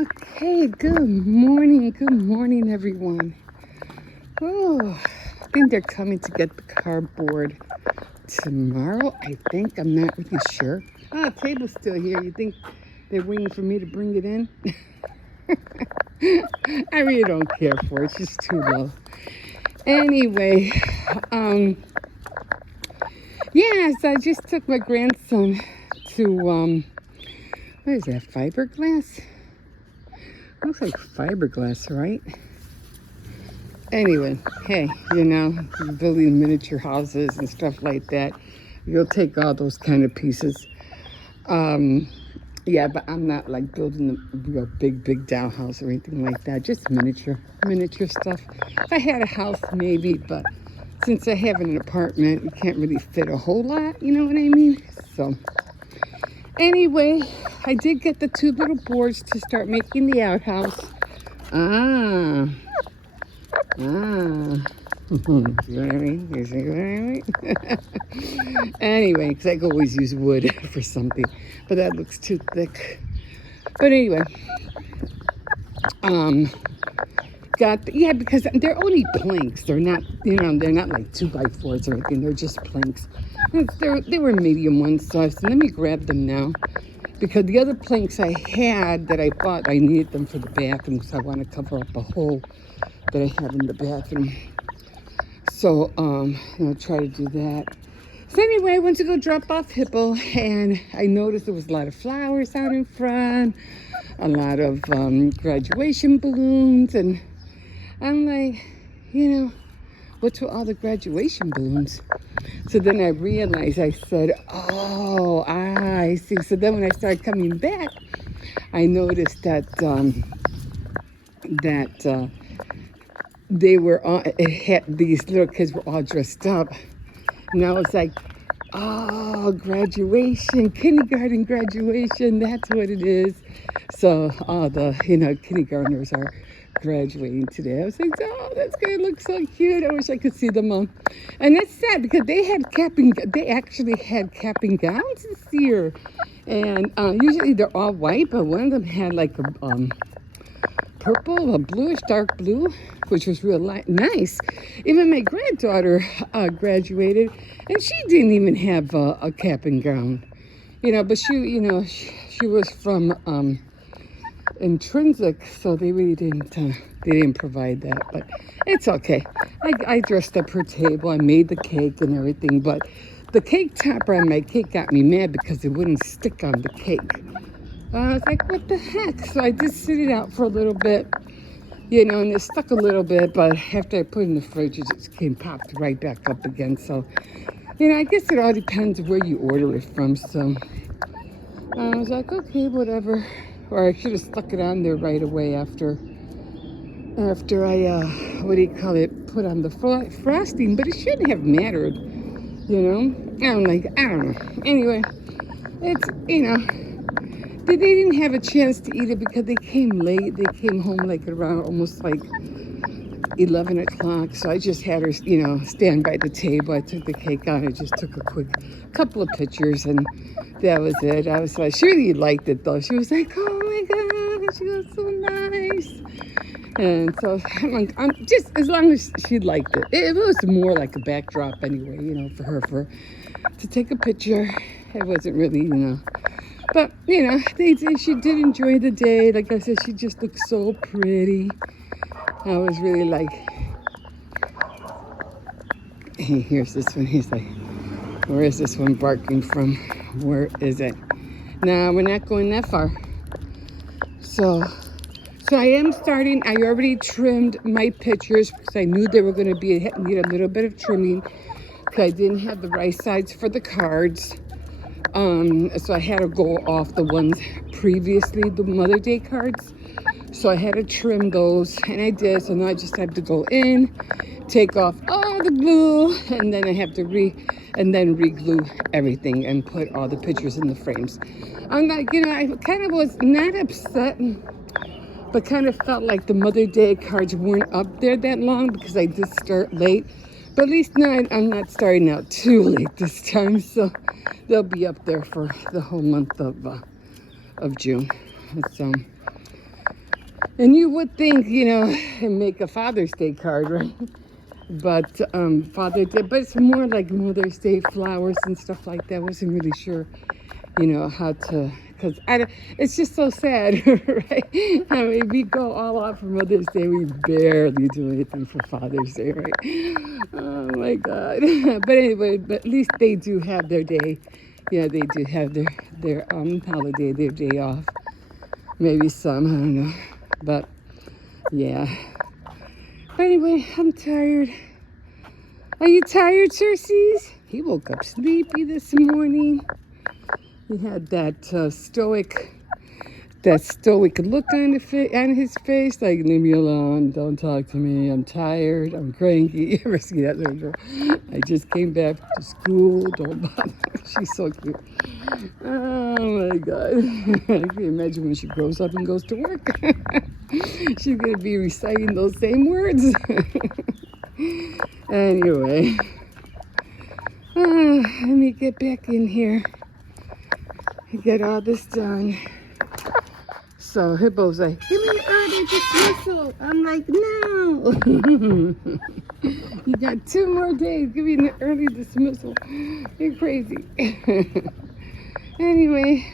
Okay, good morning, everyone. Oh, I think they're coming to get the cardboard tomorrow. I think, I'm not really sure. Ah, table's still here. You think they're waiting for me to bring it in? I really don't care for it. It's just too low. Anyway, yes, I just took my grandson to, what is that, fiberglass? Looks like fiberglass, right? Anyway, hey, building miniature houses and stuff like that, you'll take all those kind of pieces. Yeah, but I'm not like building a real big doll house or anything like that. Just miniature stuff. If I had a house, maybe, but since I have an apartment, you can't really fit a whole lot. You know what I mean? So, anyway, I did get the two little boards to start making the outhouse. Ah. You know what I mean? You see what I mean? Anyway, because I could always use wood for something, but that looks too thick. But anyway, because they're only planks. They're not, they're not like 2x4s or anything. They're just planks. They were medium ones, so I said, let me grab them now. Because the other planks I had that I thought I needed them for the bathroom, so I want to cover up a hole that I have in the bathroom. So, try to do that. So anyway, I went to go drop off Hippo, and I noticed there was a lot of flowers out in front, a lot of graduation balloons, and I'm like, what's with all the graduation balloons? So then I realized, I said, oh, I see. So then when I started coming back, I noticed that they were all, these little kids were all dressed up. And I was like, oh, graduation, kindergarten graduation, that's what it is. So all the, kindergartners are graduating today. I was like, oh, that's going to look so cute. I wish I could see them all. And it's sad because they actually had cap and gowns this year. And usually they're all white, but one of them had like a purple, a bluish, dark blue, which was real nice. Even my granddaughter graduated, and she didn't even have a cap and gown, but she was from Intrinsic, so they really didn't provide that, but it's okay. I dressed up her table, I made the cake and everything, but the cake topper on my cake got me mad because it wouldn't stick on the cake. I was like, what the heck? So I just sit it out for a little bit, and it stuck a little bit, but after I put it in the fridge, it just popped right back up again. So, I guess it all depends where you order it from. So I was like, okay, whatever. Or I should have stuck it on there right away after I, put on the frosting, but it shouldn't have mattered, I don't know. Anyway, it's, they didn't have a chance to eat it because they came late. They came home like around almost like 11 o'clock. So I just had her, stand by the table. I took the cake out. I just took a quick couple of pictures, and that was it. I was like, she really liked it though. She was like, oh my God, she was so nice. And so I'm just, as long as she liked it. It was more like a backdrop anyway, for her to take a picture. It wasn't really, But, she did enjoy the day. Like I said, she just looked so pretty. I was really like, hey, here's this one. He's like, where is this one barking from? Where is it? Nah, we're not going that far. So I am starting. I already trimmed my pictures because I knew they were going to need a little bit of trimming because I didn't have the right size for the cards. So I had to go off the ones previously, the Mother Day cards. So I had to trim those, and I did. So now I just have to go in, take off all the glue, and then I have to re-glue everything and put all the pictures in the frames. I'm like, I kind of was not upset, but kind of felt like the Mother Day cards weren't up there that long because I did start late. But at least now I'm not starting out too late this time, so they'll be up there for the whole month of June. So And you would think, make a Father's Day card, right? But Father's Day, but it's more like Mother's Day flowers and stuff like that. I wasn't really sure, how to, because it's just so sad, right? I mean, we go all out for Mother's Day. We barely do anything for Father's Day, right? Oh my God. But anyway, but at least they do have their day. Yeah, they do have their holiday, their day off. Maybe some, I don't know. But yeah. But anyway, I'm tired. Are you tired, Circes? He woke up sleepy this morning. He had that stoic look on his face, like, leave me alone, don't talk to me, I'm tired, I'm cranky. You ever see that little girl? I just came back to school, don't bother. She's so cute. Oh my God. I can imagine when she grows up and goes to work. She's going to be reciting those same words. Anyway, let me get back in here and get all this done. So Hippo's like, give me the early dismissal. I'm like, no. You got 2 more days. Give me the early dismissal. You're crazy. Anyway,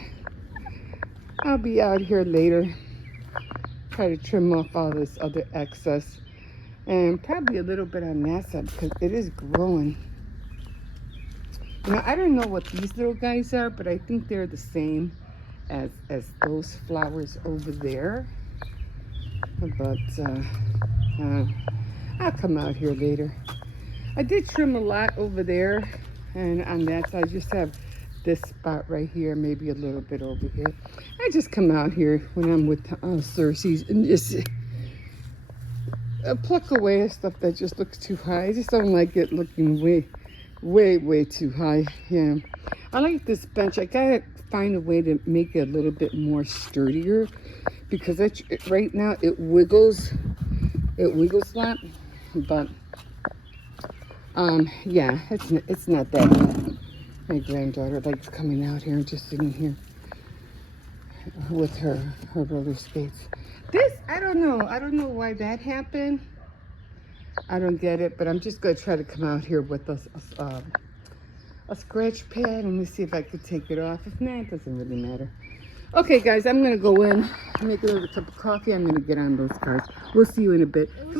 I'll be out here later. Try to trim off all this other excess. And probably a little bit on that side because it is growing. Now, I don't know what these little guys are, but I think they're the same as those flowers over there. But I'll come out here later. I did trim a lot over there, and on that side I just have this spot right here, maybe a little bit over here. I just come out here when I'm with Circes and just pluck away stuff that just looks too high. I just don't like it looking way too high. Yeah, I like this bench. I gotta find a way to make it a little bit more sturdier because right now it wiggles a lot. But yeah, it's not that bad. My granddaughter likes coming out here and just sitting here with her roller skates. This, I don't know why that happened. I don't get it, but I'm just gonna try to come out here with a scratch pad. Let me see if I could take it off. If not, it doesn't really matter. Okay, guys, I'm gonna go in, make another cup of coffee. I'm gonna get on those cards. We'll see you in a bit. It was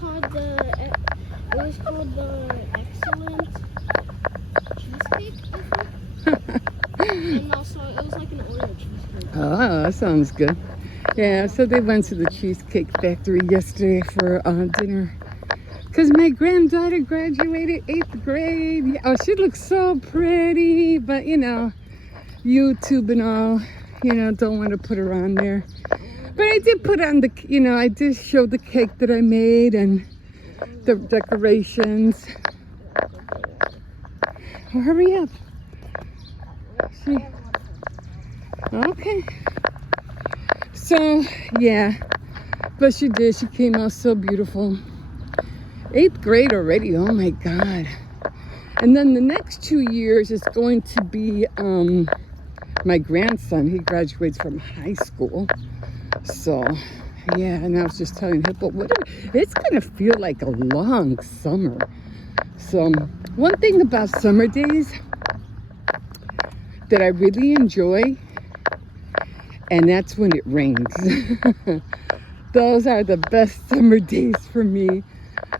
called the Excellent Cheesecake, I think. And also, it was like an Oreo cheesecake. Oh, that sounds good. Yeah, so they went to the Cheesecake Factory yesterday for dinner. Because my granddaughter graduated 8th grade. Yeah, oh, she looks so pretty. But, YouTube and all, don't want to put her on there. But I did put on I did show the cake that I made and the decorations. Oh, hurry up. Okay. So, yeah. But she did. She came out so beautiful. 8th grade already. Oh, my God. And then the next 2 years is going to be my grandson. He graduates from high school. So, yeah. And I was just telling Hippo, it's going to feel like a long summer. So, one thing about summer days that I really enjoy, and that's when it rains. Those are the best summer days for me,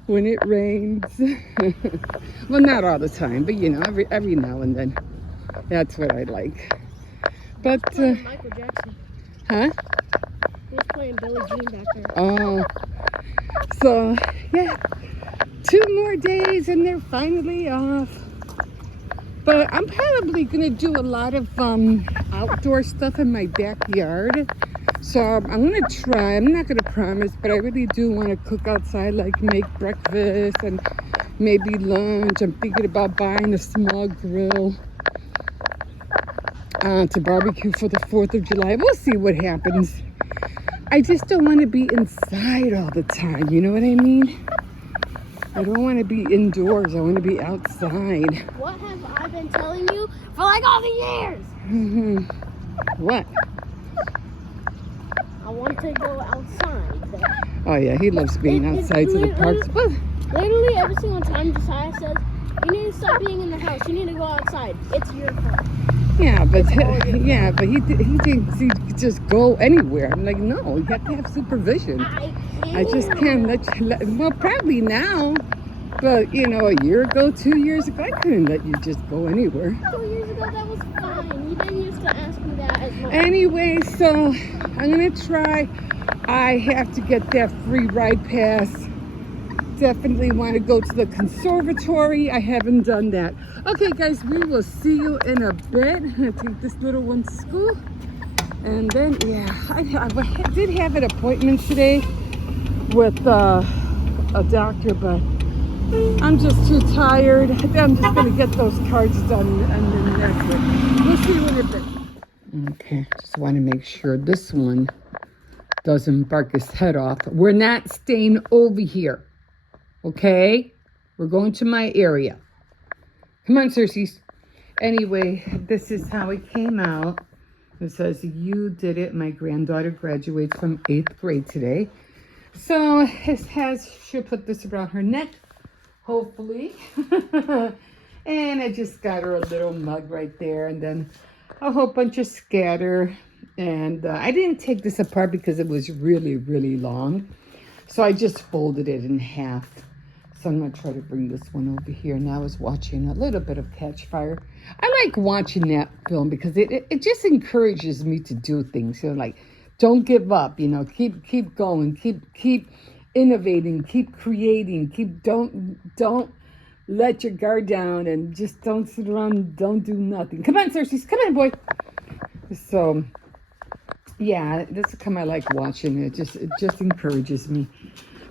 when it rains. Well, not all the time, but every now and then. That's what I like. But Michael Jackson. Huh? He was playing Billie Jean back there. Oh. So, yeah. 2 more days and they're finally off. But I'm probably going to do a lot of outdoor stuff in my backyard. So I'm going to try. I'm not going to promise, but I really do want to cook outside, like make breakfast and maybe lunch. I'm thinking about buying a small grill to barbecue for the 4th of July. We'll see what happens. I just don't want to be inside all the time. You know what I mean? I don't want to be indoors. I want to be outside. What have I been telling you for like all the years? What? I want to go outside. Oh yeah, he loves being outside to the parks. But Literally every single time Josiah says, you need to stop being in the house. You need to go outside. It's your fault. yeah, but he thinks he could just go anywhere. I'm like, no, you have to have supervision. I just can't well, probably now, but you know, a year ago, 2 years ago, I couldn't let you just go anywhere. 2 years ago, that was fine. You didn't used to ask me that as much. Anyway, so I'm gonna try. I have to get that free ride pass. Definitely want to go to the conservatory. I haven't done that. Okay, guys, we will see you in a bit. I'm gonna take this little one to school, and then I did have an appointment today with a doctor, but I'm just too tired. I'm just gonna get those cards done, and then that's it. We'll see you in a bit. Okay, just want to make sure this one doesn't bark his head off. We're not staying over here. Okay, we're going to my area. Come on, Circes. Anyway, this is how it came out. It says, you did it. My granddaughter graduates from 8th grade today. So she'll put this around her neck, hopefully. And I just got her a little mug right there, and then a whole bunch of scatter. And I didn't take this apart because it was really, really long. So I just folded it in half. So I'm going to try to bring this one over here. And I was watching a little bit of Catch Fire. I like watching that film because it just encourages me to do things. You know, like, don't give up, you know, keep going, keep innovating, keep creating, don't let your guard down, and just don't sit around, don't do nothing. Come on, Circes, come on, boy. So, yeah, that's kind of like watching it. It just encourages me.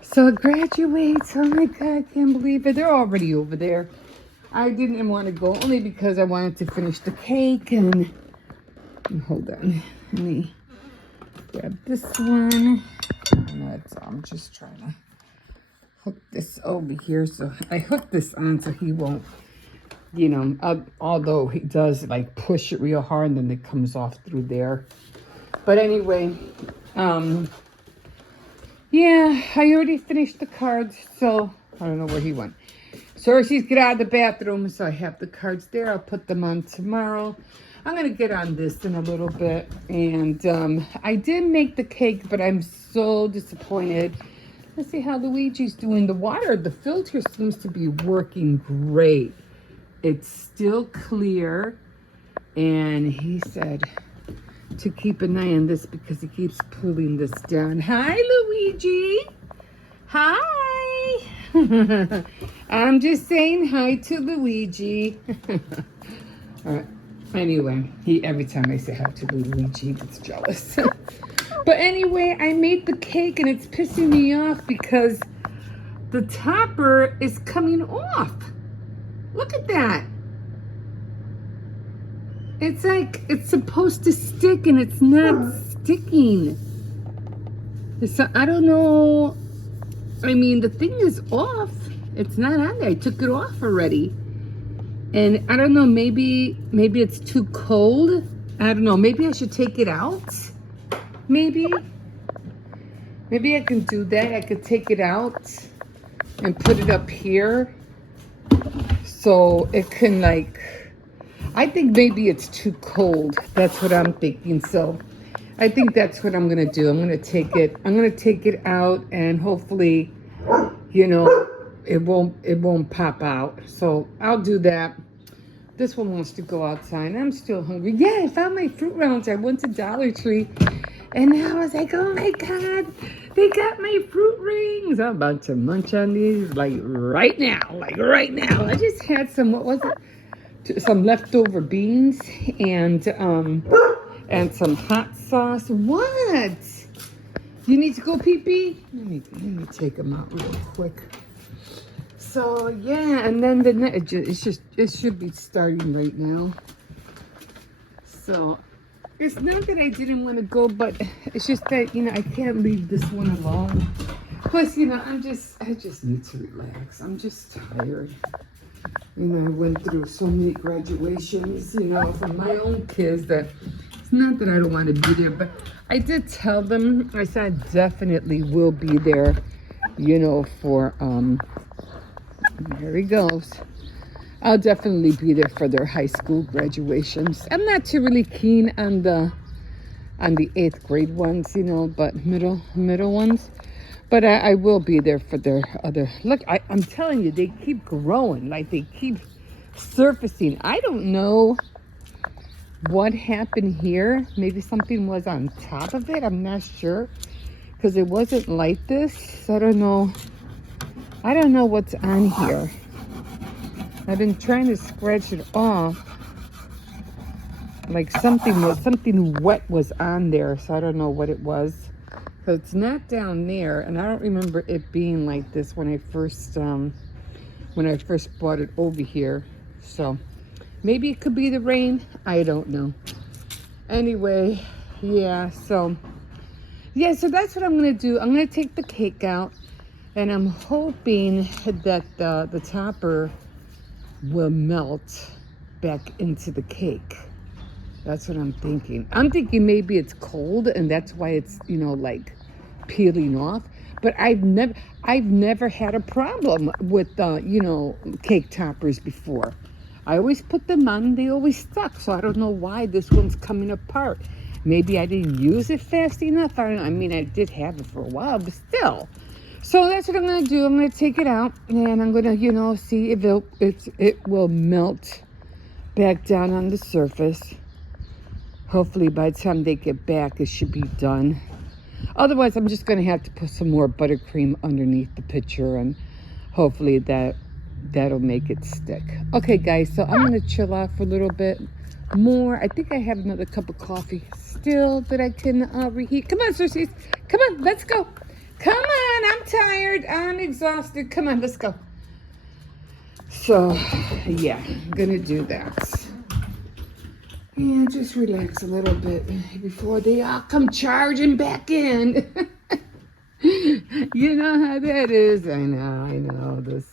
So it graduates. Oh my God, I can't believe it. They're already over there. I didn't want to go only because I wanted to finish the cake. And hold on, let me grab this one. I'm just trying to hook this over here. So I hooked this on so he won't, you know, although he does like push it real hard and then it comes off through there. But anyway, yeah, I already finished the cards, so I don't know where he went. Circes, get out of the bathroom. So I have the cards there. I'll put them on tomorrow. I'm going to get on this in a little bit. And I did make the cake, but I'm so disappointed. Let's see how Luigi's doing. The filter seems to be working great. It's still clear. And he said to keep an eye on this because he keeps pulling this down. Hi, Luigi. Hi. I'm just saying hi to Luigi. All right. Anyway, every time I say hi to Luigi, he gets jealous. But anyway, I made the cake and it's pissing me off because the topper is coming off. Look at that. It's like it's supposed to stick and it's not sticking. So I don't know. I mean, the thing is off. It's not on there. I took it off already. And I don't know, maybe it's too cold. I don't know. Maybe I should take it out. Maybe I can do that. I could take it out and put it up here. So it can like, I think maybe it's too cold. That's what I'm thinking. So I think that's what I'm going to do. I'm going to take it out and hopefully, you know, it won't pop out. So I'll do that. This one wants to go outside. I'm still hungry. Yeah, I found my fruit rounds. I went to Dollar Tree and I was like, oh my God, they got my fruit rings. I'm about to munch on these like right now. I just had some, what was it? Some leftover beans and some hot sauce. What? You need to go pee-pee? Let me take them out real quick. So yeah, and then it should be starting right now. So it's not that I didn't want to go, but it's just that, you know, I can't leave this one alone. Plus, you know, I just need to relax. I'm just tired. You know, I went through so many graduations, you know, from my own kids that It's not that I don't want to be there, but I did tell them, I said I definitely will be there, you know, for, here he goes. I'll definitely be there for their high school graduations. I'm not too really keen on the 8th grade ones, you know, but middle ones. But I will be there for their other. Look, I'm telling you, they keep growing, like they keep surfacing. I don't know what happened here. Maybe something was on top of it. I'm not sure, because it wasn't like this. I don't know. I don't know what's on here. I've been trying to scratch it off. Like something wet was on there, so I don't know what it was. So it's not down there, and I don't remember it being like this when I first bought it over here. So maybe it could be the rain. I don't know. Anyway, yeah. So that's what I'm gonna do. I'm gonna take the cake out, and I'm hoping that the topper will melt back into the cake. That's what I'm thinking. I'm thinking maybe it's cold and that's why it's, you know, like peeling off. But I've never had a problem with, you know, cake toppers before. I always put them on, they always stuck. So I don't know why this one's coming apart. Maybe I didn't use it fast enough. I don't know. I mean, I did have it for a while, but still. So that's what I'm going to do. I'm going to take it out and I'm going to, you know, see if it will melt back down on the surface. Hopefully by the time they get back, it should be done. Otherwise, I'm just going to have to put some more buttercream underneath the picture, and hopefully that'll make it stick. Okay, guys, so I'm going to chill out for a little bit more. I think I have another cup of coffee still that I can reheat. Come on, Circes. Come on, let's go. Come on, I'm tired. I'm exhausted. Come on, let's go. So, yeah, I'm going to do that. And just relax a little bit before they all come charging back in. You know how that is. I know. This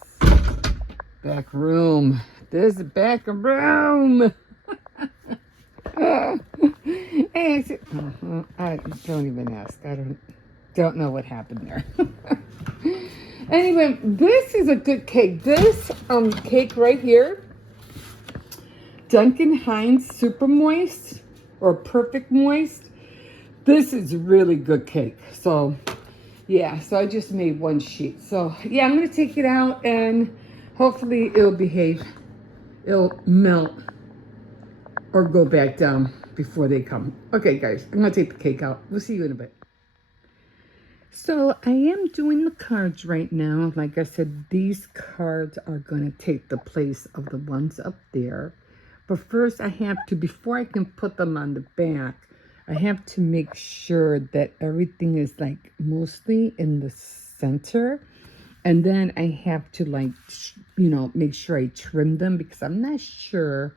back room. This back room. I don't even ask. I don't know what happened there. Anyway, this is a good cake. This cake right here, Duncan Hines Super Moist or Perfect Moist. This is really good cake. So, yeah, so I just made one sheet. So, yeah, I'm going to take it out and hopefully it'll behave. It'll melt or go back down before they come. Okay, guys, I'm going to take the cake out. We'll see you in a bit. So I am doing the cards right now. Like I said, these cards are going to take the place of the ones up there. But first I have to, before I can put them on the back, I have to make sure that everything is like mostly in the center. And then I have to like, you know, make sure I trim them because I'm not sure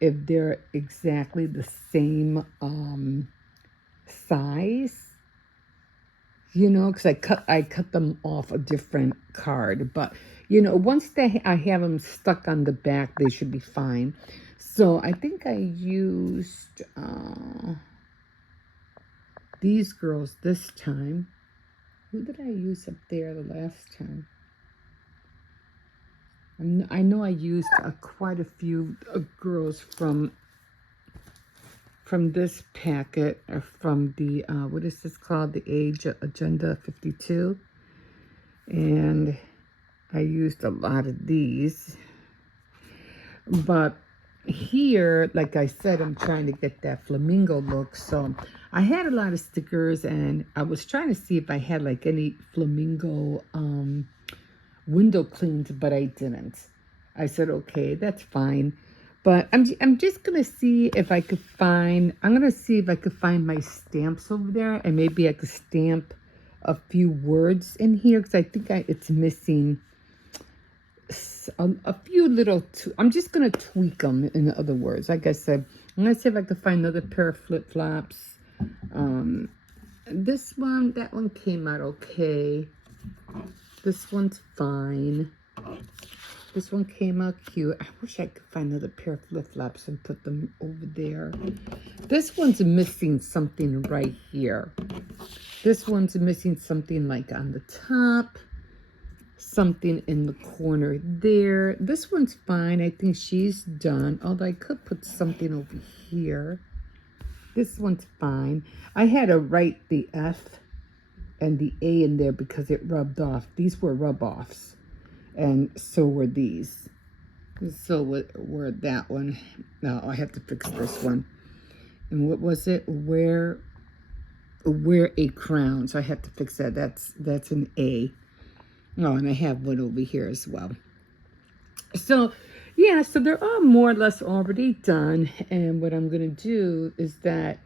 if they're exactly the same size. You know, because I cut them off a different card. But, you know, once I have them stuck on the back, they should be fine. So I think I used these girls this time. Who did I use up there the last time? I know I used quite a few girls from this packet, or from the, what is this called? The Age Agenda 52. And I used a lot of these. But here, like I said, I'm trying to get that flamingo look. So I had a lot of stickers and I was trying to see if I had like any flamingo window cleans, but I didn't. I said, okay, that's fine. But I'm just going to see if I could find, I'm going to see if I could find my stamps over there. And maybe I could stamp a few words in here. Because I think it's missing a few little, I'm just going to tweak them, in other words. Like I said, I'm going to see if I could find another pair of flip-flops. This one, that one came out okay. This one's fine. This one came out cute. I wish I could find another pair of flip-flops and put them over there. This one's missing something right here. This one's missing something like on the top, something in the corner there. This one's fine. I think she's done, although I could put something over here. This one's fine. I had to write the F and the A in there because it rubbed off. These were rub-offs, and so were these. So were that one. No, I have to fix this one. And what was it? Wear a crown. So I have to fix that. That's an A. Oh, and I have one over here as well. So, yeah, so they're all more or less already done. And what I'm going to do is that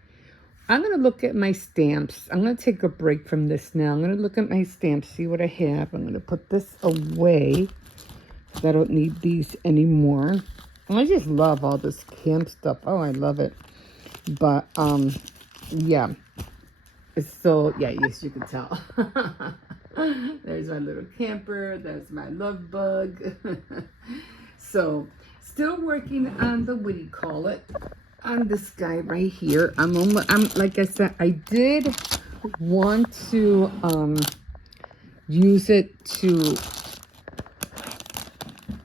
I'm going to look at my stamps. I'm going to take a break from this now. I'm going to look at my stamps, see what I have. I'm going to put this away. I don't need these anymore. And I just love all this camp stuff. Oh, I love it. But, yeah. So, yeah, yes, you can tell. There's my little camper. That's my love bug. So, still working on the, what do you call it? On this guy right here. I'm like I said, I did want to use it to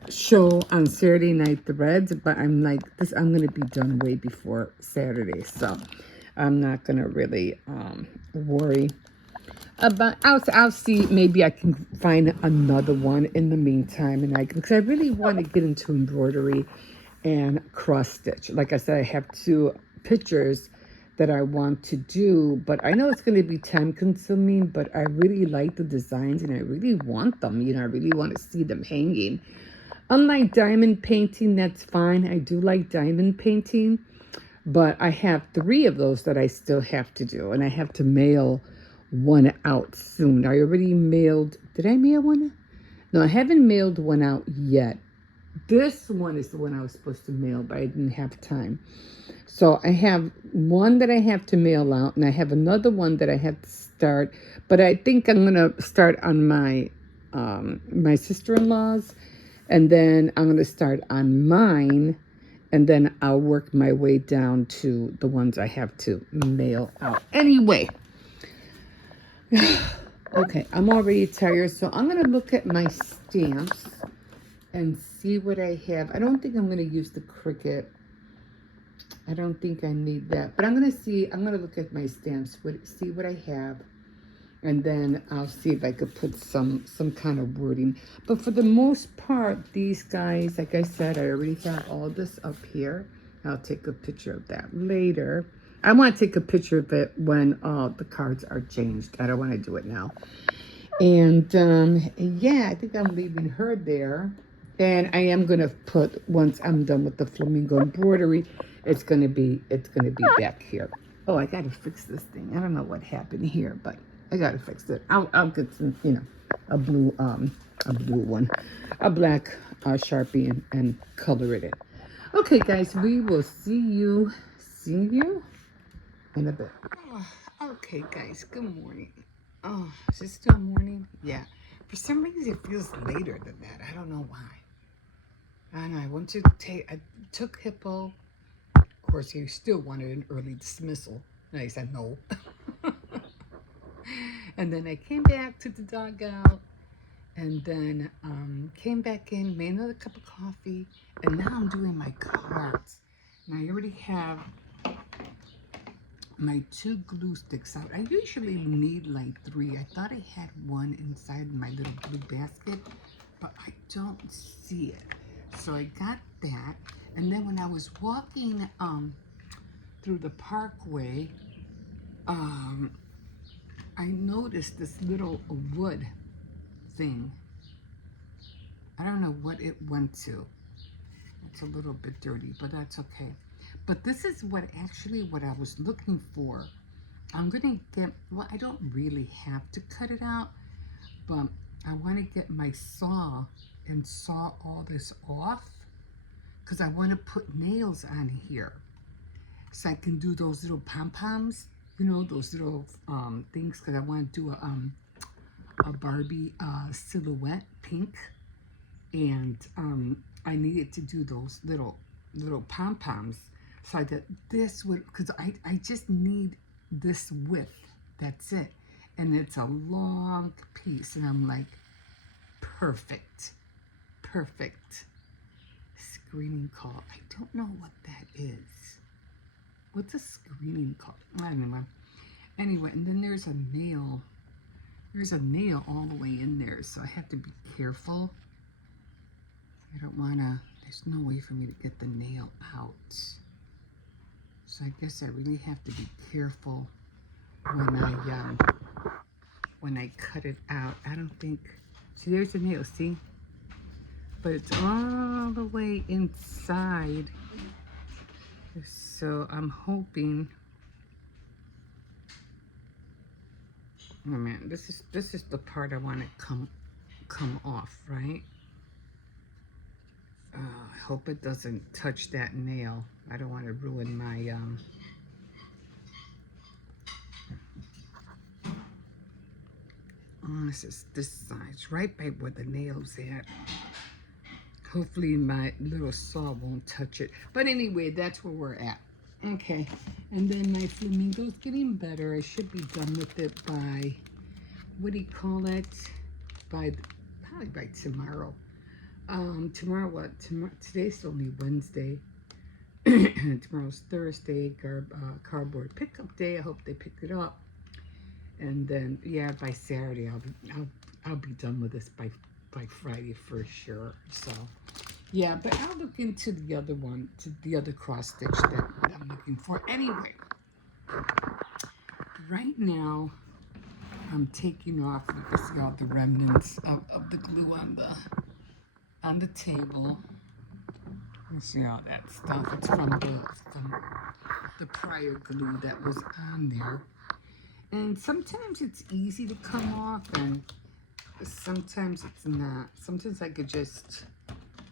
show on Saturday Night Threads, but I'm like, I'm gonna be done way before Saturday, so I'm not gonna really worry about. I'll see, maybe I can find another one in the meantime, and because I really want to get into embroidery and cross stitch. Like I said, I have 2 pictures that I want to do, but I know it's going to be time consuming, but I really like the designs and I really want them. I really want to see them hanging. Unlike diamond painting, that's fine. I do like diamond painting, but I have 3 of those that I still have to do, and I have to mail one out soon. I already mailed, did I mail one? No, I haven't mailed one out yet. This one is the one I was supposed to mail, but I didn't have time. So I have one that I have to mail out, and I have another one that I have to start. But I think I'm going to start on my my sister-in-law's, and then I'm going to start on mine, and then I'll work my way down to the ones I have to mail out. Anyway, okay, I'm already tired, so I'm going to look at my stamps and see what I have. I don't think I'm going to use the Cricut. I don't think I need that. But I'm going to look at my stamps, see what I have. And then I'll see if I could put some kind of wording. But for the most part, these guys, like I said, I already have all this up here. I'll take a picture of that later. I want to take a picture of it when the cards are changed. I don't want to do it now. And yeah, I think I'm leaving her there. And I am going to put, once I'm done with the flamingo embroidery, it's going to be back here. Oh, I got to fix this thing. I don't know what happened here, but I got to fix it. I'll get some, a blue one, a black Sharpie and color it in. Okay, guys, we will see you in a bit. Oh, okay, guys, good morning. Oh, is it still morning? Yeah. For some reason, it feels later than that. I don't know why. And I took Hippo. Of course, he still wanted an early dismissal. And I said no. And then I came back, took the dog out, and then came back in, made another cup of coffee, and now I'm doing my cards. And I already have my 2 glue sticks out. I usually need like 3. I thought I had one inside my little blue basket, but I don't see it. So I got that, and then when I was walking through the parkway, I noticed this little wood thing. I don't know what it went to. It's a little bit dirty, but that's okay. But this is what I was looking for. I'm gonna get, well, I don't really have to cut it out, but I want to get my saw and saw all this off, because I want to put nails on here so I can do those little pom-poms, those little things, because I want to do a Barbie silhouette pink, and I needed to do those little pom-poms. So I did this with, because I just need this width. That's it. And it's a long piece. And I'm like, perfect. Perfect. Screening call. I don't know what that is. What's a screening call? I don't know. Anyway, and then there's a nail. There's a nail all the way in there. So I have to be careful. I don't want to, there's no way for me to get the nail out. So I guess I really have to be careful when I cut it out. I don't think, see, there's the nail, see? But it's all the way inside. So I'm hoping, oh man, this is the part I want to come off, right? I hope it doesn't touch that nail. I don't want to ruin my this is this size, right by where the nail's at. Hopefully my little saw won't touch it. But anyway, that's where we're at. Okay, and then my flamingo's getting better. I should be done with it by, what do you call it? Probably by tomorrow. Tomorrow what? Today's only Wednesday. Tomorrow's Thursday, cardboard pickup day. I hope they pick it up. And then, yeah, by Saturday, I'll be done with this by Friday for sure. So, yeah, but I'll look into the other one, to the other cross stitch that I'm looking for. Anyway, right now, I'm taking off. You can see all the remnants of the glue on the table. You see all that stuff. It's from the prior glue that was on there. And sometimes it's easy to come off, and sometimes it's not. Sometimes I could just,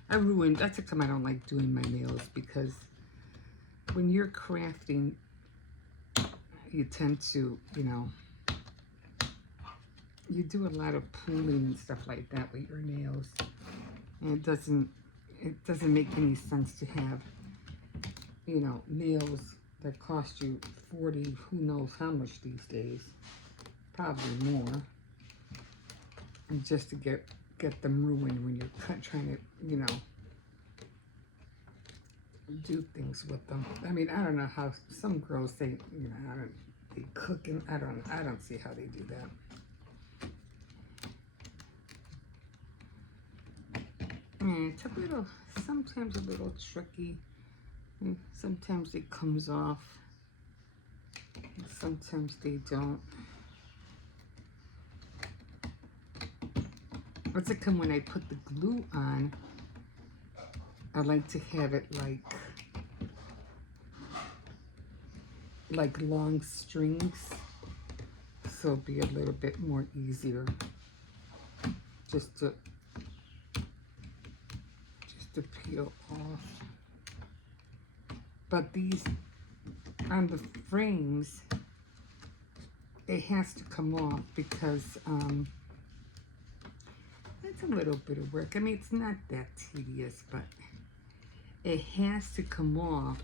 that's the time I don't like doing my nails, because when you're crafting, you tend to, you do a lot of pulling and stuff like that with your nails. And it doesn't make any sense to have, nails that cost you 40, who knows how much these days, probably more, and just to get them ruined when you're trying to, do things with them. I mean, I don't know how some girls say, they cook, and I don't see how they do that. And it's sometimes a little tricky. And sometimes it comes off. And sometimes they don't. What's it come when I put the glue on? I like to have it like long strings, so it'll be a little bit more easier just to peel off. But these, on the frames, it has to come off, because it's a little bit of work. I mean, it's not that tedious, but it has to come off,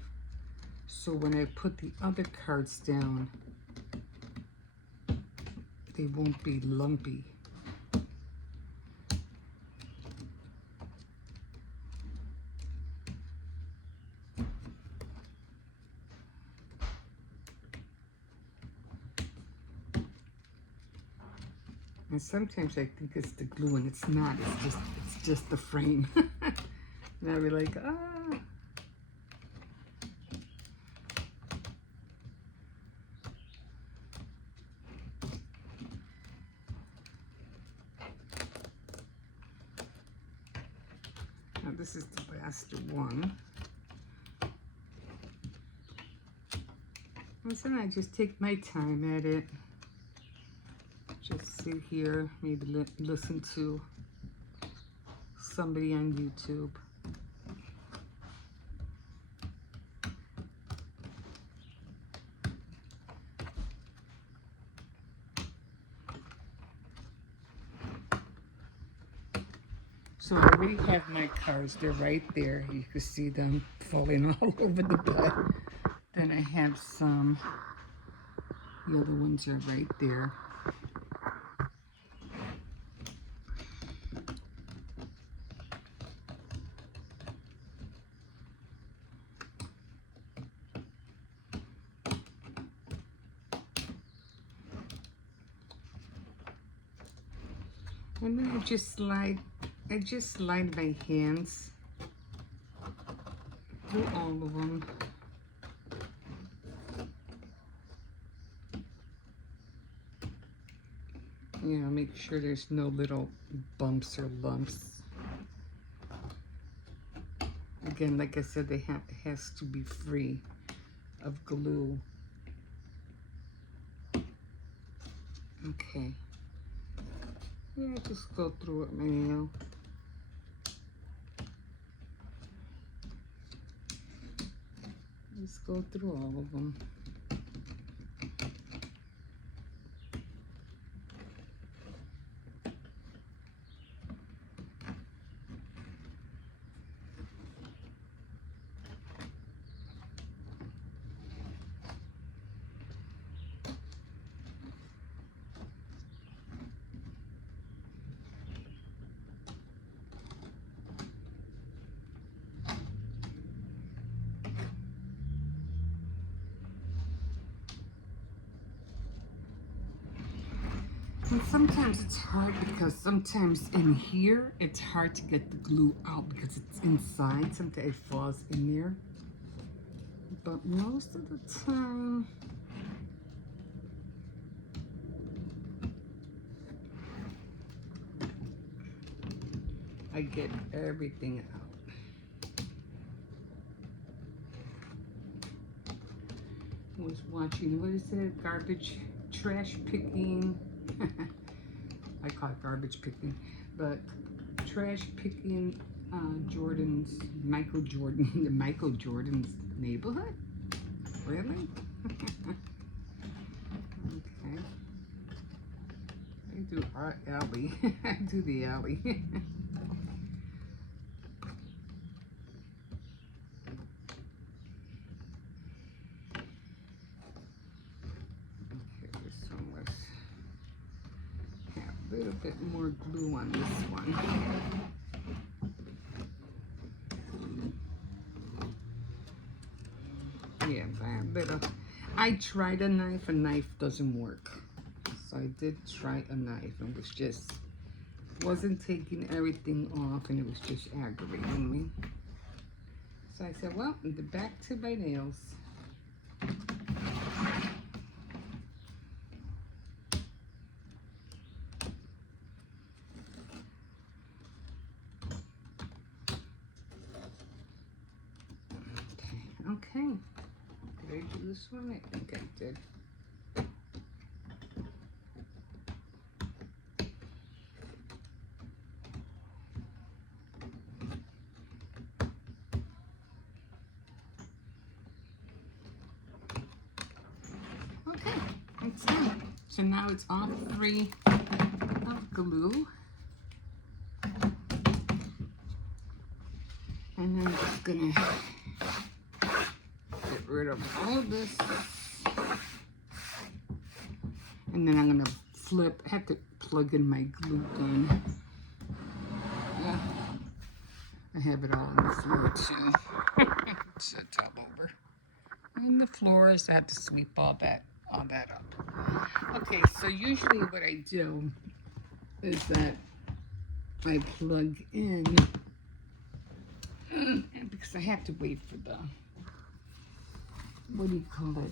so when I put the other cards down, they won't be lumpy. And sometimes I think it's the glue, and it's not. It's just the frame. And I'll be like, ah. Now this is the last one. And then I just take my time at it. Just sit here, maybe listen to somebody on YouTube. So I already have my cards. They're right there. You can see them falling all over the bed. Then I have some. The other ones are right there. And then I just slide my hands through all of them. You know, make sure there's no little bumps or lumps. Again, like I said, it has to be free of glue. Okay. Yeah, just go through it, my nail. Just go through all of them. And sometimes it's hard because sometimes in here, it's hard to get the glue out because it's inside. Sometimes it falls in there. But most of the time, I get everything out. I was watching, what is it? Trash picking. I call it garbage picking, but trash picking Michael Jordan, the Michael Jordan's neighborhood? Really? Okay. I do our alley. I do the alley. A little bit more glue on this one. Yeah, that little. I tried a knife doesn't work. So I did try a knife and was just, wasn't taking everything off and it was just aggravating me. So I said, well, back to my nails. Okay. Did I do this one? I think I did. Okay, that's it. So now it's all free of glue. And I'm just gonna get rid of all of this. And then I'm gonna flip, I have to plug in my glue gun. Yeah. I have it all on the floor too. It's all over. And the floors, I have to sweep all that up. Okay, so usually what I do is that I plug in, because I have to wait for the, what do you call it?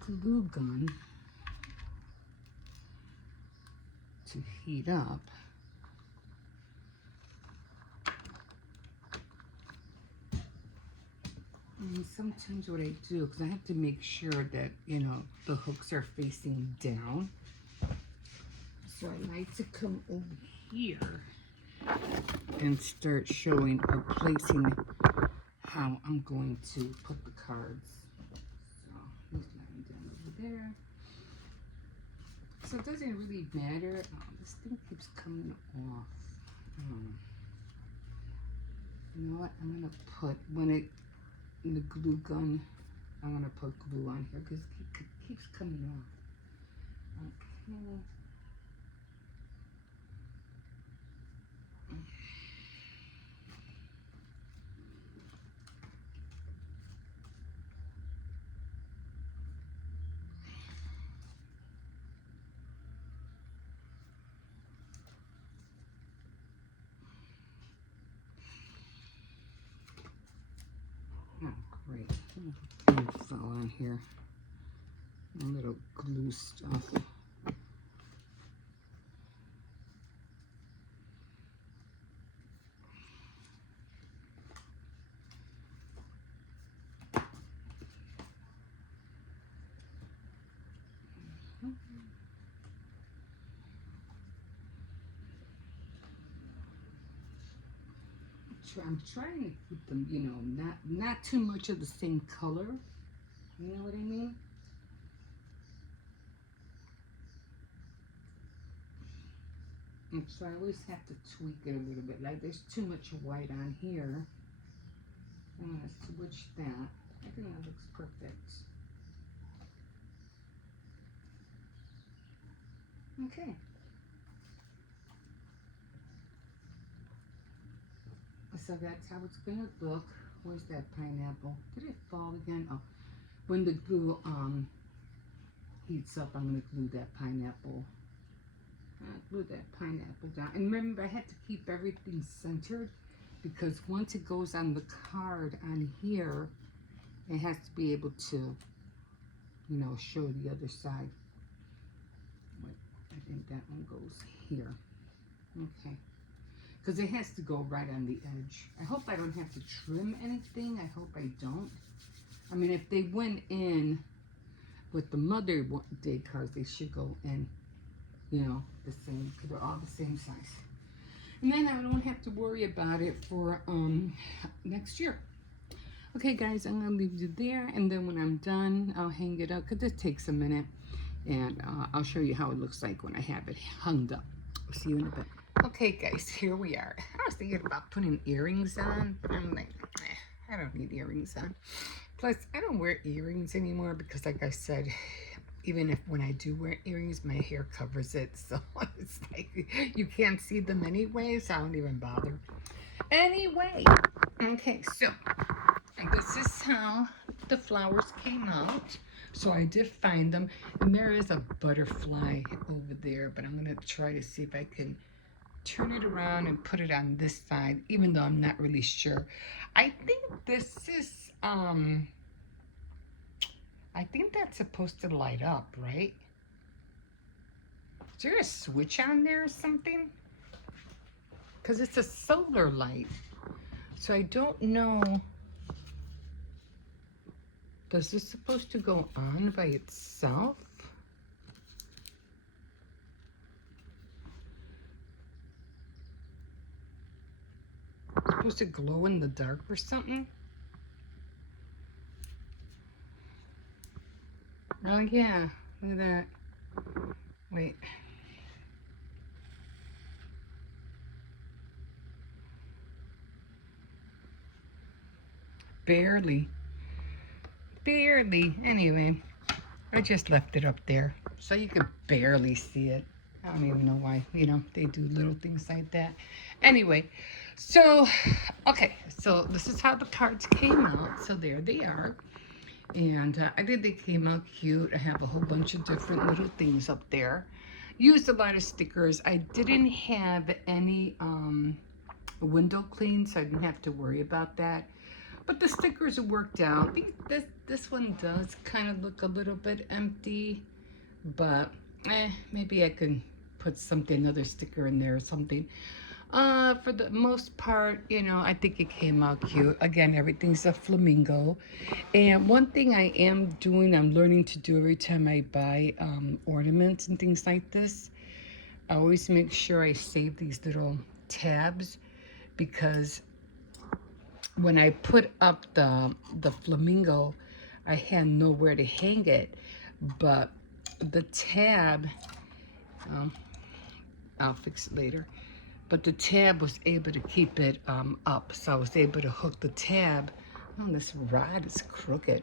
Glue gun to heat up. And sometimes what I do, because I have to make sure that, you know, the hooks are facing down. So I like to come over here and start showing or placing how I'm going to put the cards. So he's lying down over there. So it doesn't really matter. This thing keeps coming off. You know what? I'm gonna put in the glue gun. I'm gonna put glue on here because it keeps coming off. Okay. Oh, great. It fell on here. A little glue stuff. I'm trying to keep them, you know, not too much of the same color. You know what I mean? And so I always have to tweak it a little bit. Like there's too much white on here. I'm gonna switch that. I think that looks perfect. Okay. So that's how it's gonna look. Where's that pineapple? Did it fall again? Oh, when the glue heats up, I'm gonna glue that pineapple. Glue that pineapple down. And remember, I had to keep everything centered because once it goes on the card on here, it has to be able to, you know, show the other side. Wait, I think that one goes here. Okay. Because it has to go right on the edge. I hope I don't have to trim anything. I hope I don't. I mean, if they went in with the Mother Day cards, they should go in, you know, the same, because they're all the same size. And then I don't have to worry about it for next year. Okay, guys, I'm going to leave you there. And then when I'm done, I'll hang it up, because it takes a minute. And I'll show you how it looks like when I have it hung up. I'll see you in a bit. Okay, guys, here we are. I was thinking about putting earrings on, but I'm like, I don't need earrings on. Plus, I don't wear earrings anymore because, like I said, even if when I do wear earrings, my hair covers it. So it's like you can't see them anyway, so I don't even bother. Anyway, okay, so this is how the flowers came out. So I did find them, and there is a butterfly over there, but I'm going to try to see if I can turn it around and put it on this side, even though I'm not really sure. I think this is, I think that's supposed to light up, right? Is there a switch on there or something? Because it's a solar light. So I don't know. Is this supposed to go on by itself? It's supposed to glow in the dark or something? Oh yeah, look at that. Wait. Barely. Barely. Anyway, I just left it up there so you could barely see it. I don't even know why, you know, they do little things like that. Anyway, so, okay, so this is how the cards came out. So there they are. And I think they came out cute. I have a whole bunch of different little things up there. Used a lot of stickers. I didn't have any window clean, so I didn't have to worry about that. But the stickers worked out. I think this one does kind of look a little bit empty, but maybe I can put something, another sticker in there or something. For the most part, you know, I think it came out cute. Again, everything's a flamingo. And one thing I am doing, I'm learning to do every time I buy ornaments and things like this, I always make sure I save these little tabs, because when I put up the flamingo, I had nowhere to hang it, but the tab Um, I'll fix it later. But the tab was able to keep it up, so I was able to hook the tab. Oh, this rod is crooked.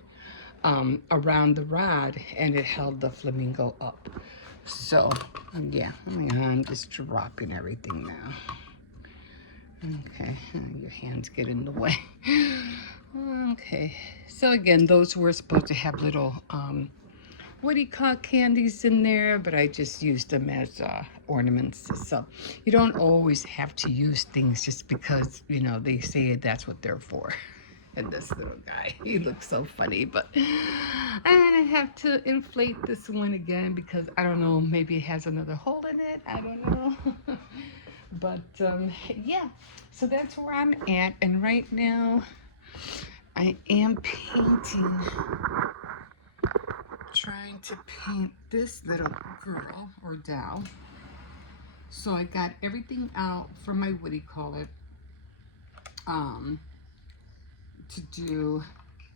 Around the rod, and it held the flamingo up. So, yeah, I'm just dropping everything now. Okay, your hands get in the way. Okay, so again, those were supposed to have little, what do you call candies in there, but I just used them as ornaments. So you don't always have to use things just because, you know, they say that's what they're for. And this little guy, he looks so funny, but and I have to inflate this one again because I don't know, maybe it has another hole in it. I don't know. But yeah, so that's where I'm at. And right now I am painting, trying to paint this little girl or doll. So I got everything out from my, what do you call it, to do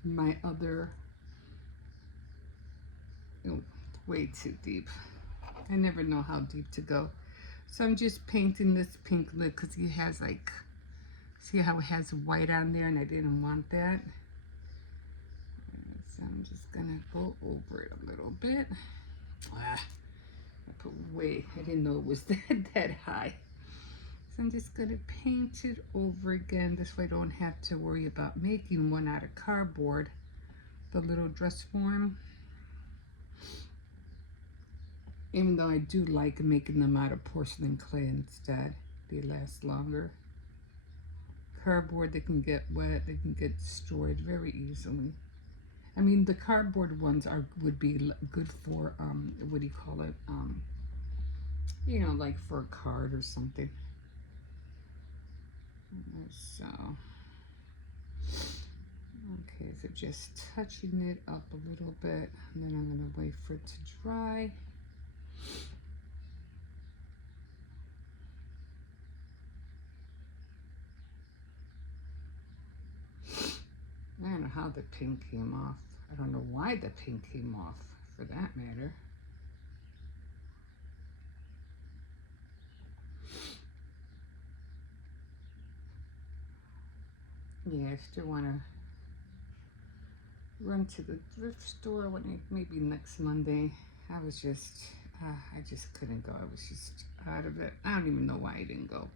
my other, oh, way too deep. I never know how deep to go. So I'm just painting this pink lip because he has like, see how it has white on there, and I didn't want that. So I'm just gonna go over it a little bit. I put way, I didn't know it was that high. So I'm just gonna paint it over again. This way I don't have to worry about making one out of cardboard, the little dress form. Even though I do like making them out of porcelain clay instead. They last longer. Cardboard, they can get wet, they can get destroyed very easily. I mean, the cardboard ones would be good for, what do you call it? You know, like for a card or something. So, okay, so just touching it up a little bit, and then I'm gonna wait for it to dry. I don't know how the pink came off. I don't know why the pink came off, for that matter. Yeah, I still want to run to the thrift store when maybe next Monday. I was just, I just couldn't go. I was just out of it. I don't even know why I didn't go.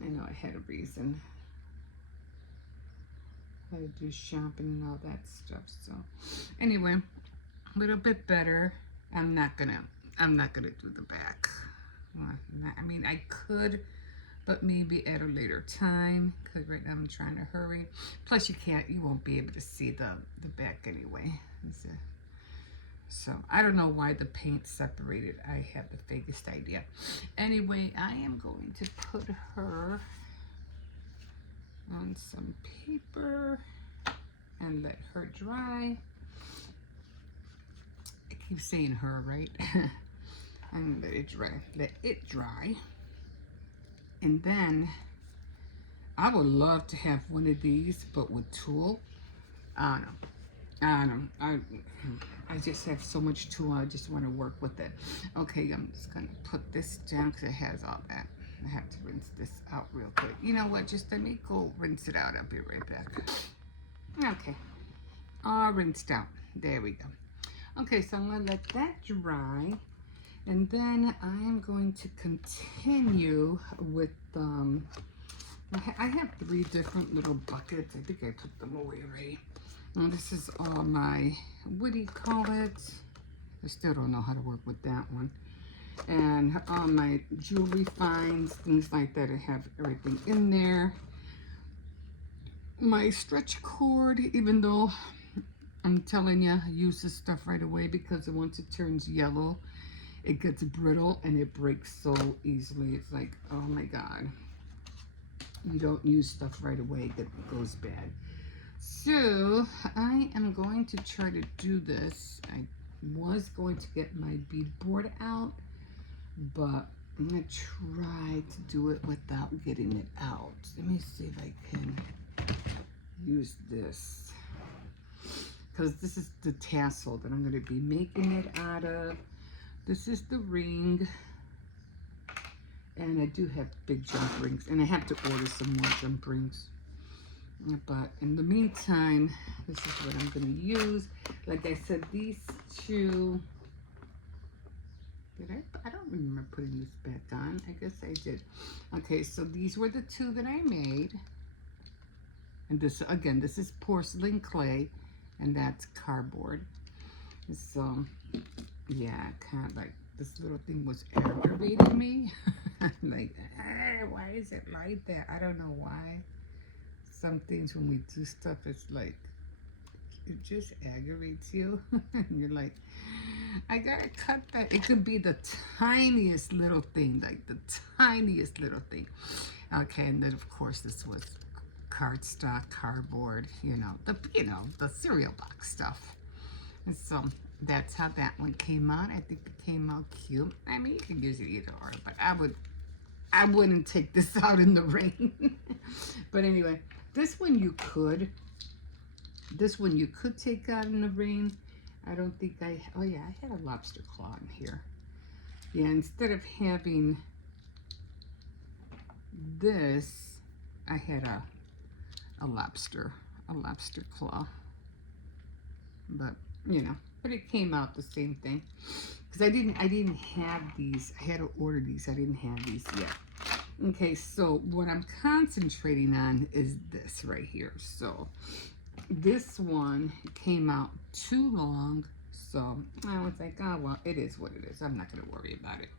I know I had a reason. I had to do shopping and all that stuff. So anyway, a little bit better. I'm not gonna do the back. I mean, I could, but maybe at a later time, because right now I'm trying to hurry. Plus you won't be able to see the back anyway. So I don't know why the paint separated. I have the vaguest idea. Anyway, I am going to put her on some paper and let her dry. I keep saying her, right? And let it dry. Let it dry. And then I would love to have one of these, but with tulle. I don't know. I just have so much tulle. I just want to work with it. Okay, I'm just gonna put this down because it has all that. I have to rinse this out real quick. You know what? Just let me go rinse it out. I'll be right back. Okay, all rinsed out. There we go. Okay, so I'm gonna let that dry, and then I'm going to continue with I have 3 different little buckets. I think I put them away already. Now this is all my, what do you call it? I still don't know how to work with that one. And all my jewelry finds, things like that. I have everything in there. My stretch cord, even though I'm telling you, use this stuff right away because once it turns yellow, it gets brittle and it breaks so easily. It's like, oh my God. You don't use stuff right away, it goes bad. So I am going to try to do this. I was going to get my bead board out, but I'm gonna try to do it without getting it out. Let me see if I can use this, because this is the tassel that I'm gonna be making it out of. This is the ring. And I do have big jump rings, and I have to order some more jump rings. But in the meantime, this is what I'm going to use. Like I said, these two, I don't remember putting this back on. I guess I did. Okay, so these were the two that I made. And this, again, this is porcelain clay, and that's cardboard. So, yeah, kind of like this little thing was aggravating me. Like, why is it like that? I don't know why. Some things when we do stuff, it's like, it just aggravates you. And you're like, I gotta cut that. It could be the tiniest little thing, like the tiniest little thing. Okay, and then of course this was cardstock, cardboard, the cereal box stuff. And so that's how that one came out. I think it came out cute. I mean, you can use it either or, but I wouldn't take this out in the rain. But anyway, this one you could take out in the rain. I don't think oh yeah, I had a lobster claw in here. Yeah, instead of having this, I had a lobster claw. But, but it came out the same thing. Because I didn't have these. I had to order these. I didn't have these yet. Okay, so what I'm concentrating on is this right here. So this one came out too long. So I was like, oh, well, it is what it is. I'm not going to worry about it.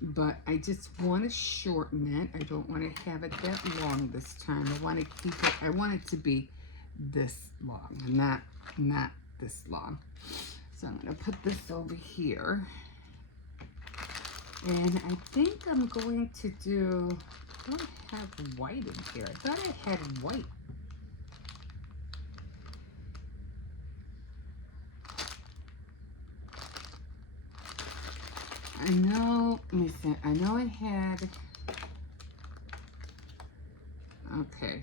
But I just want to shorten it. I don't want to have it that long this time. I want to keep it, I want it to be this long, not this long. So I'm going to put this over here. And I think I'm going to do, I don't have white in here. I thought I had white. I know, let me see, I know I had, okay.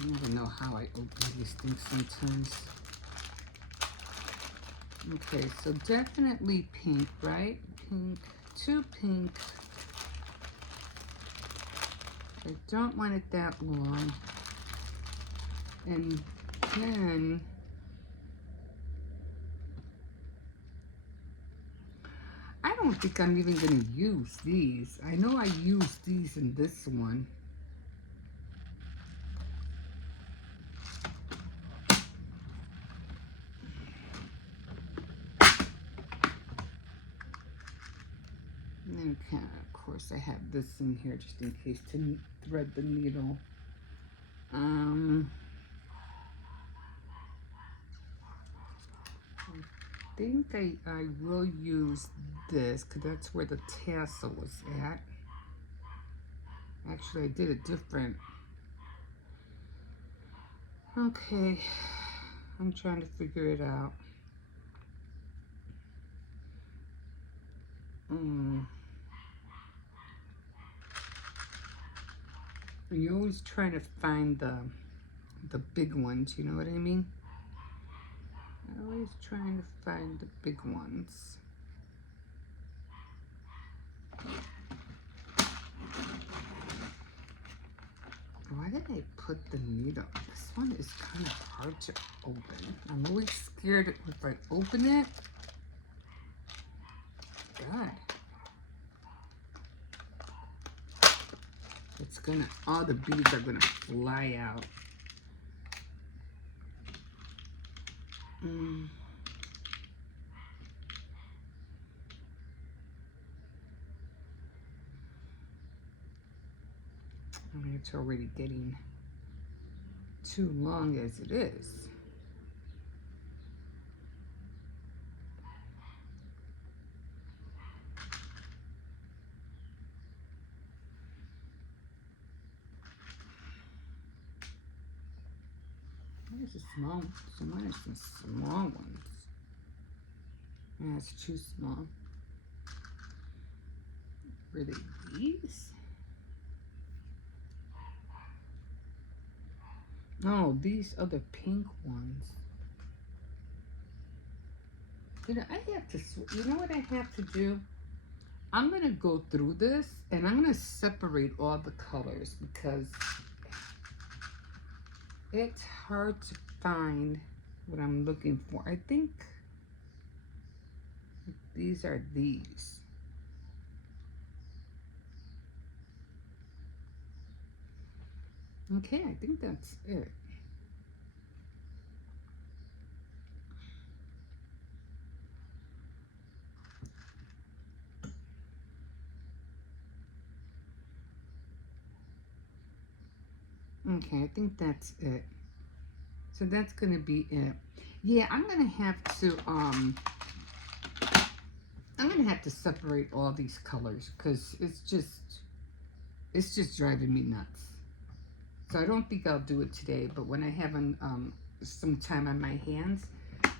I never know how I open these things sometimes. Okay, so definitely pink, right? Pink, too pink. I don't want it that long. And then, I don't think I'm even going to use these. I know I used these in this one. And then, of course, I have this in here just in case to thread the needle. I think I will use this because that's where the tassel was at. Actually, I did a different. Okay, I'm trying to figure it out. And you're always trying to find the big ones, you know what I mean? I'm always trying to find the big ones. Why did I put the needle? This one is kind of hard to open. I'm always scared if I open it. God. It's gonna, all the beads are gonna fly out. I mean, it's already getting too long as it is. There's a small, so mine is some small ones. Yeah, it's too small. Were they these? No, these are the pink ones. You know, I have to, you know what I have to do? I'm going to go through this and I'm going to separate all the colors because it's hard to find what I'm looking for. I think these are these. Okay, I think that's it. Okay, I think that's it. So that's gonna be it. Yeah, I'm gonna have to separate all these colors because it's just driving me nuts. So I don't think I'll do it today, but when I have some time on my hands,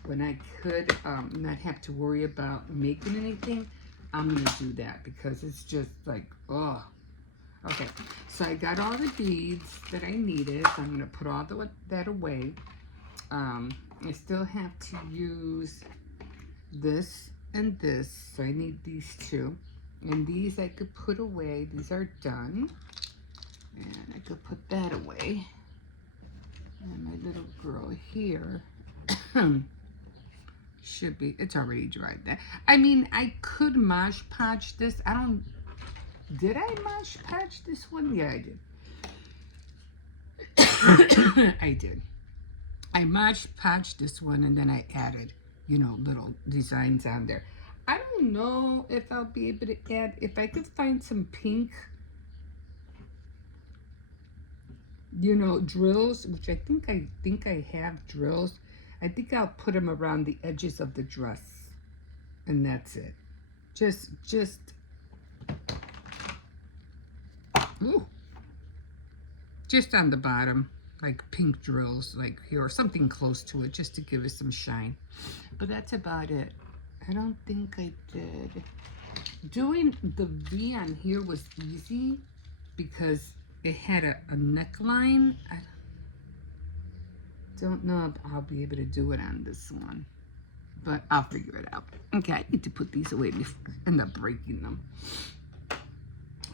when I could not have to worry about making anything, I'm gonna do that because it's just like, oh. Okay, so I got all the beads that I needed. So I'm gonna put all that away. I still have to use this and this, so I need these two. And these I could put away. These are done. And I could put that away. And my little girl here should be, it's already dried there. I mean, I could Mod Podge this. Did I Mod Podge this one? Yeah, I did. I did. I Mod Podged this one and then I added, you know, little designs on there. I don't know if I'll be able to add, if I could find some pink, you know, drills, which I think I have drills. I think I'll put them around the edges of the dress. And that's it. Ooh, just on the bottom, like pink drills, like here, or something close to it, just to give it some shine. But that's about it. I don't think I did. Doing the V on here was easy because it had a neckline. I don't know if I'll be able to do it on this one, but I'll figure it out. Okay, I need to put these away before I end up breaking them.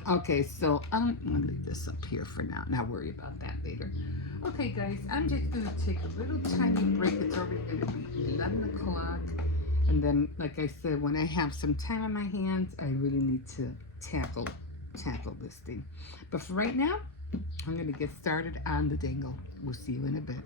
Okay, so I'm gonna leave this up here for now. Not worry about that later. Okay, guys, I'm just gonna take a little tiny break. It's already gonna be 11 o'clock. And then, like I said, when I have some time on my hands, I really need to tackle this thing. But for right now, I'm gonna get started on the dangle. We'll see you in a bit.